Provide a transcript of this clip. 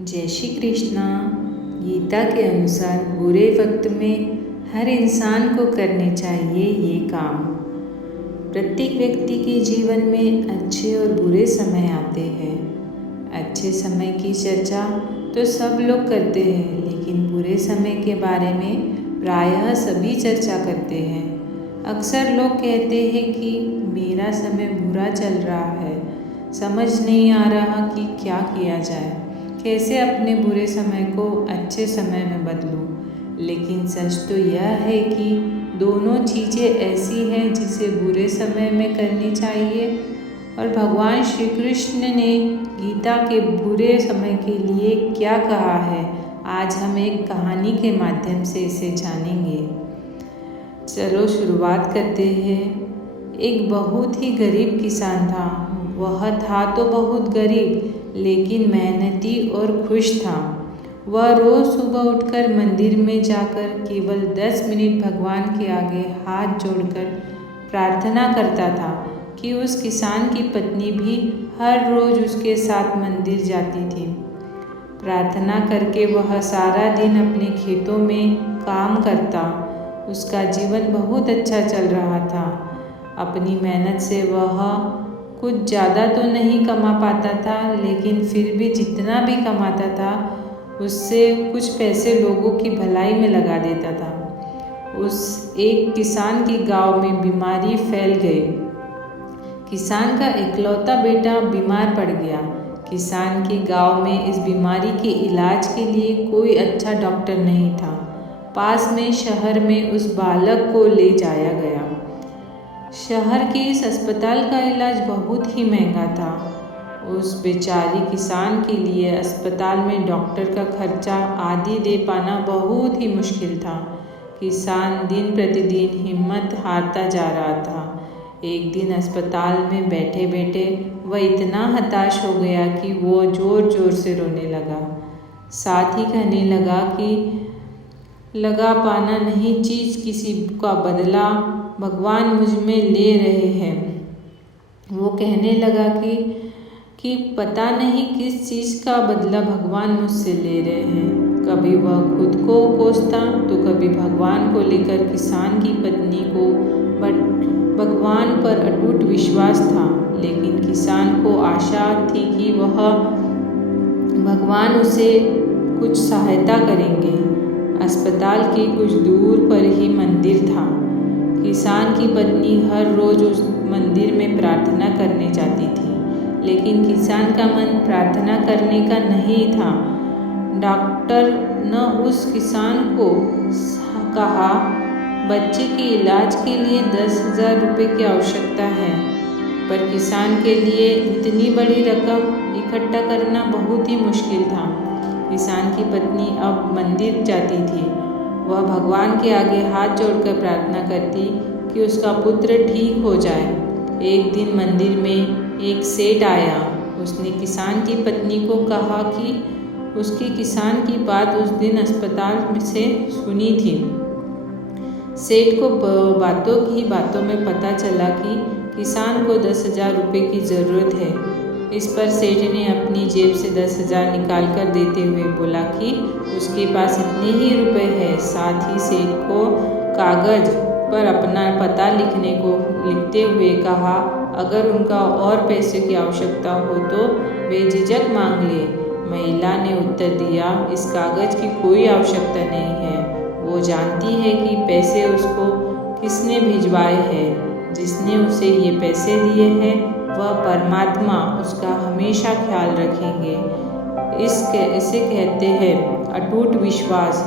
जय श्री कृष्णा। गीता के अनुसार बुरे वक्त में हर इंसान को करने चाहिए ये काम। प्रत्येक व्यक्ति के जीवन में अच्छे और बुरे समय आते हैं। अच्छे समय की चर्चा तो सब लोग करते हैं, लेकिन बुरे समय के बारे में प्रायः सभी चर्चा करते हैं। अक्सर लोग कहते हैं कि मेरा समय बुरा चल रहा है, समझ नहीं आ रहा कि क्या किया जाए, कैसे अपने बुरे समय को अच्छे समय में बदलूं। लेकिन सच तो यह है कि दोनों चीज़ें ऐसी हैं जिसे बुरे समय में करनी चाहिए, और भगवान श्री कृष्ण ने गीता के बुरे समय के लिए क्या कहा है, आज हम एक कहानी के माध्यम से इसे जानेंगे। चलो शुरुआत करते हैं। एक बहुत ही गरीब किसान था। वह था तो बहुत गरीब, लेकिन मेहनती और खुश था। वह रोज़ सुबह उठकर मंदिर में जाकर केवल 10 मिनट भगवान के आगे हाथ जोड़कर प्रार्थना करता था कि उस किसान की पत्नी भी हर रोज़ उसके साथ मंदिर जाती थी। प्रार्थना करके वह सारा दिन अपने खेतों में काम करता। उसका जीवन बहुत अच्छा चल रहा था। अपनी मेहनत से वह कुछ ज़्यादा तो नहीं कमा पाता था, लेकिन फिर भी जितना भी कमाता था उससे कुछ पैसे लोगों की भलाई में लगा देता था। उस एक किसान के गांव में बीमारी फैल गई। किसान का इकलौता बेटा बीमार पड़ गया। किसान के गांव में इस बीमारी के इलाज के लिए कोई अच्छा डॉक्टर नहीं था। पास में शहर में उस बालक को ले जाया गया। शहर के इस अस्पताल का इलाज बहुत ही महंगा था। उस बेचारी किसान के लिए अस्पताल में डॉक्टर का खर्चा आदि दे पाना बहुत ही मुश्किल था। किसान दिन प्रतिदिन हिम्मत हारता जा रहा था। एक दिन अस्पताल में बैठे बैठे वह इतना हताश हो गया कि वो ज़ोर ज़ोर से रोने लगा। साथ ही कहने लगा कि लगा पाना नहीं चीज़ किसी का बदला भगवान मुझ में ले रहे हैं। वो कहने लगा कि पता नहीं किस चीज़ का बदला भगवान मुझसे ले रहे हैं। कभी वह खुद को कोसता तो कभी भगवान को लेकर। किसान की पत्नी को भगवान पर अटूट विश्वास था, लेकिन किसान को आशा थी कि वह भगवान उसे कुछ सहायता करेंगे। अस्पताल के कुछ दूर पर ही मंदिर था। किसान की पत्नी हर रोज़ उस मंदिर में प्रार्थना करने जाती थी, लेकिन किसान का मन प्रार्थना करने का नहीं था। डॉक्टर ने उस किसान को कहा, बच्चे के इलाज के लिए 10,000 रुपये की आवश्यकता है, पर किसान के लिए इतनी बड़ी रकम इकट्ठा करना बहुत ही मुश्किल था। किसान की पत्नी अब मंदिर जाती थी। वह भगवान के आगे हाथ जोड़कर प्रार्थना करती कि उसका पुत्र ठीक हो जाए। एक दिन मंदिर में एक सेठ आया। उसने किसान की पत्नी को कहा कि उसके किसान की बात उस दिन अस्पताल से सुनी थी। सेठ को बातों में पता चला कि किसान को 10,000 रुपये की ज़रूरत है। इस पर सेठ ने अपनी जेब से 10,000 निकाल कर देते हुए बोला कि उसके पास इतने ही रुपए हैं। साथ ही सेठ को कागज पर अपना पता लिखते हुए कहा, अगर उनका और पैसे की आवश्यकता हो तो बेझिझक मांग ले। महिला ने उत्तर दिया, इस कागज की कोई आवश्यकता नहीं है। वो जानती है कि पैसे उसको किसने भिजवाए हैं। जिसने उसे ये पैसे दिए हैं वह परमात्मा उसका हमेशा ख्याल रखेंगे। इसे कहते हैं अटूट विश्वास।